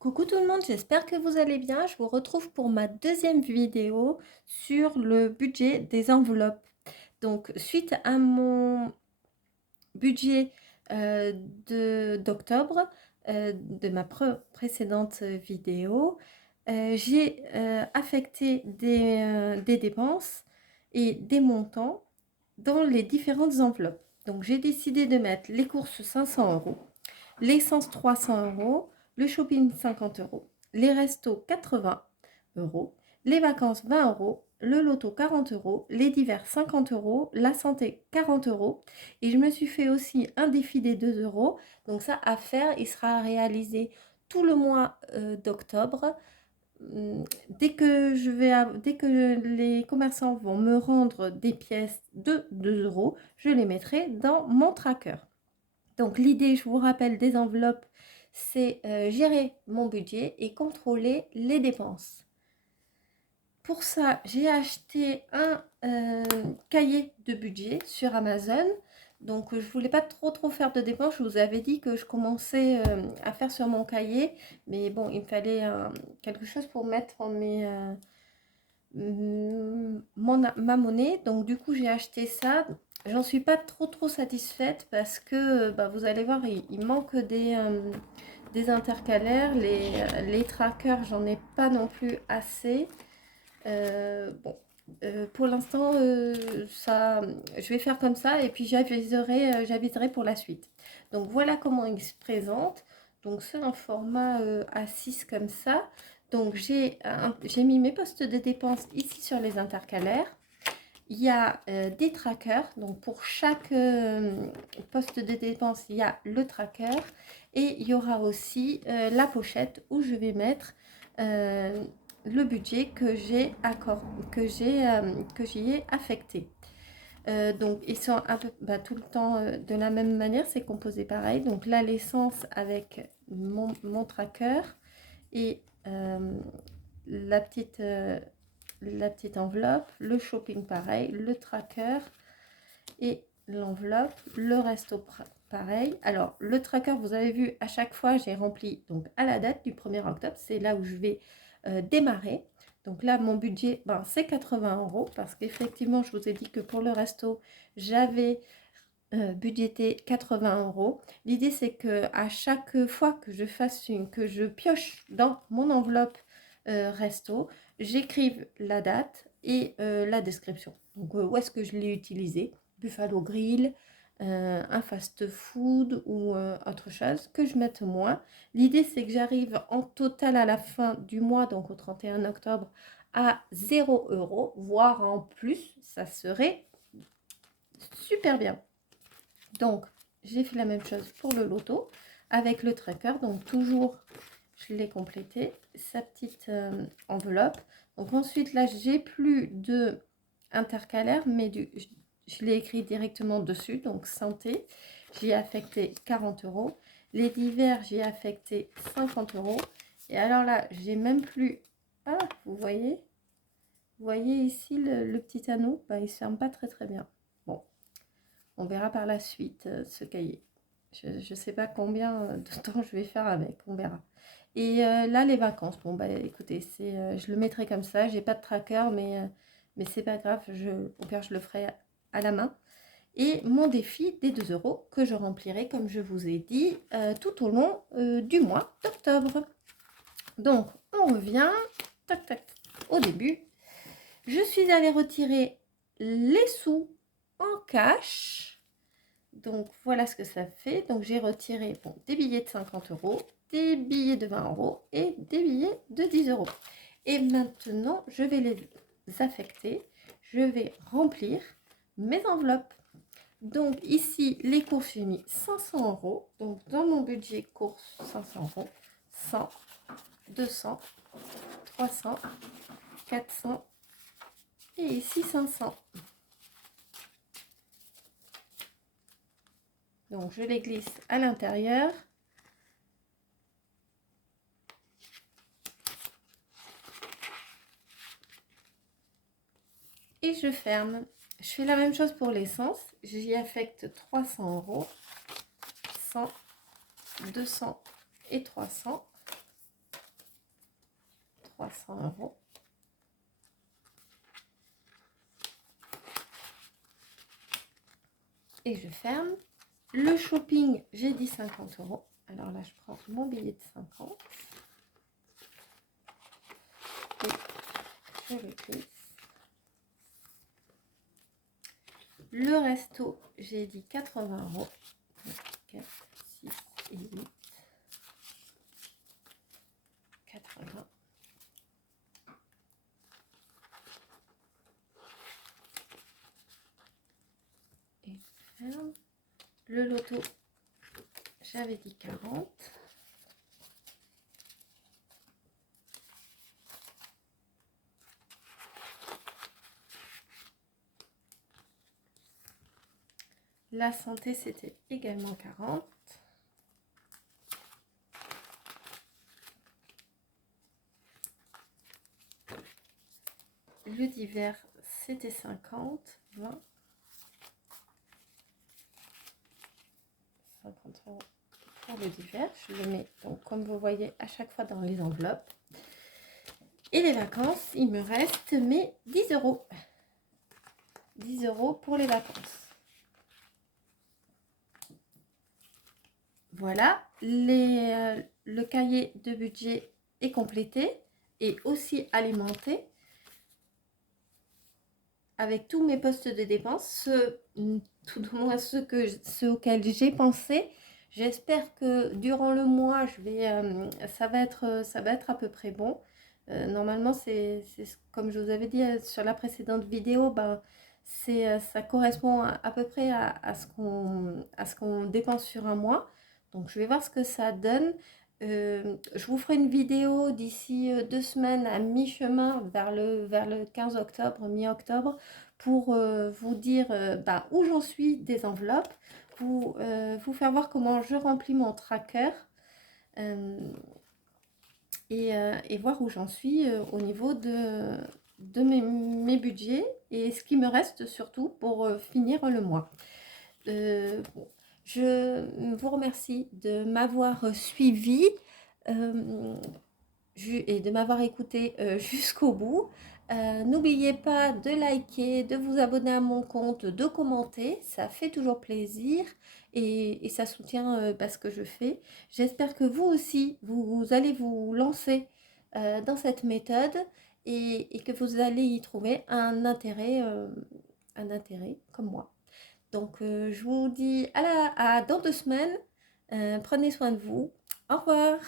Coucou tout le monde, j'espère que vous allez bien. Je vous retrouve pour ma deuxième vidéo sur le budget des enveloppes. Donc, suite à mon budget d'octobre de ma précédente vidéo, j'ai affecté des dépenses et des montants dans les différentes enveloppes. Donc, j'ai décidé de mettre les courses 500 €, l'essence 300 €, le shopping 50 €, les restos 80 €, les vacances 20 €, le loto 40 €, les divers 50 €, la santé 40 € et je me suis fait aussi un défi des 2 €. Donc ça à faire, il sera réalisé tout le mois d'octobre. Dès que les commerçants vont me rendre des pièces de 2 €, je les mettrai dans mon tracker. Donc l'idée, je vous rappelle, des enveloppes, c'est gérer mon budget et contrôler les dépenses. Pour ça, j'ai acheté un cahier de budget sur Amazon. Donc je voulais pas trop faire de dépenses. Je vous avais dit que je commençais à faire sur mon cahier. Mais bon, il me fallait quelque chose pour mettre ma monnaie. Donc du coup, j'ai acheté ça. J'en suis pas trop satisfaite parce que bah, vous allez voir, il manque des intercalaires. Les trackers, j'en ai pas non plus assez. Bon, pour l'instant, je vais faire comme ça et puis j'aviserai pour la suite. Donc voilà comment il se présente. Donc c'est un format A6 comme ça. Donc j'ai mis mes postes de dépenses ici sur les intercalaires. Il y a des trackers. Donc pour chaque poste de dépense, il y a le tracker. Et il y aura aussi la pochette où je vais mettre le budget que j'y ai affecté. Donc ils sont un peu tout le temps de la même manière, c'est composé pareil. Donc là l'essence avec mon tracker et la petite enveloppe, le shopping pareil, le tracker et l'enveloppe, le resto pareil. Alors le tracker, vous avez vu, à chaque fois j'ai rempli donc à la date du 1er octobre, c'est là où je vais démarrer. Donc là mon budget c'est 80 € parce qu'effectivement je vous ai dit que pour le resto j'avais budgété 80 €. L'idée c'est que à chaque fois que que je pioche dans mon enveloppe resto, j'écrive la date et la description. Donc où est-ce que je l'ai utilisé? Buffalo Grill, un fast-food ou autre chose, que je mette moins. L'idée c'est que j'arrive en total à la fin du mois, donc au 31 octobre, à 0 €, voire en plus, ça serait super bien. Donc, j'ai fait la même chose pour le loto avec le tracker. Donc, toujours, je l'ai complété, sa petite enveloppe. Donc, ensuite, là, j'ai plus de intercalaire, mais je l'ai écrit directement dessus. Donc, santé, j'y ai affecté 40 €. Les divers, j'y ai affecté 50 €. Et alors là, j'ai même plus... Ah, vous voyez ici le petit anneau, il ne se ferme pas très bien. Bon, on verra par la suite ce cahier. Je ne sais pas combien de temps je vais faire avec, on verra. Et là, les vacances, bon, écoutez, je le mettrai comme ça. J'ai pas de tracker, mais c'est pas grave, au pire, je le ferai à la main. Et mon défi des 2 € que je remplirai, comme je vous ai dit, tout au long du mois d'octobre. Donc, on revient, tac, tac, au début. Je suis allée retirer les sous en cash. Donc voilà ce que ça fait. Donc j'ai retiré des billets de 50 €, des billets de 20 € et des billets de 10 €. Et maintenant, je vais les affecter. Je vais remplir mes enveloppes. Donc ici, les courses, j'ai mis 500 €. Donc dans mon budget courses, 500 €, 100, 200, 300, 400 et ici 500. Donc je les glisse à l'intérieur. Et je ferme. Je fais la même chose pour l'essence. J'y affecte 300 €, 100, 200 et 300. 300 €. Et je ferme. Le shopping, j'ai dit 50 €. Alors là, je prends mon billet de 50. Et je le glisse. Le resto, j'ai dit 80 €. 4, 6 et 8. 80. Et ferme. Le loto, j'avais dit 40. La santé, c'était également 40. Le divers, c'était 50, 20. 50 € pour le divers. Je le mets, donc, comme vous voyez, à chaque fois dans les enveloppes. Et les vacances, il me reste mes 10 €. 10 € pour les vacances. Voilà, le cahier de budget est complété et aussi alimenté avec tous mes postes de dépenses, tout du moins ceux auxquels j'ai pensé. J'espère que durant le mois, ça va être à peu près bon. Normalement, c'est comme je vous avais dit sur la précédente vidéo, ben, ça correspond à peu près à ce qu'on dépense sur un mois. Donc, je vais voir ce que ça donne. Je vous ferai une vidéo d'ici 2 semaines à mi-chemin vers le 15 octobre, mi-octobre, pour vous dire bah, où j'en suis des enveloppes, vous faire voir comment je remplis mon tracker et voir où j'en suis au niveau de mes budgets et ce qui me reste surtout pour finir le mois. Bon, je vous remercie de m'avoir suivi et de m'avoir écouté jusqu'au bout. N'oubliez pas de liker, de vous abonner à mon compte, de commenter, ça fait toujours plaisir et ça soutient ce que je fais. J'espère que vous aussi, vous allez vous lancer dans cette méthode et que vous allez y trouver un intérêt comme moi. Donc, je vous dis dans 2 semaines. Prenez soin de vous. Au revoir.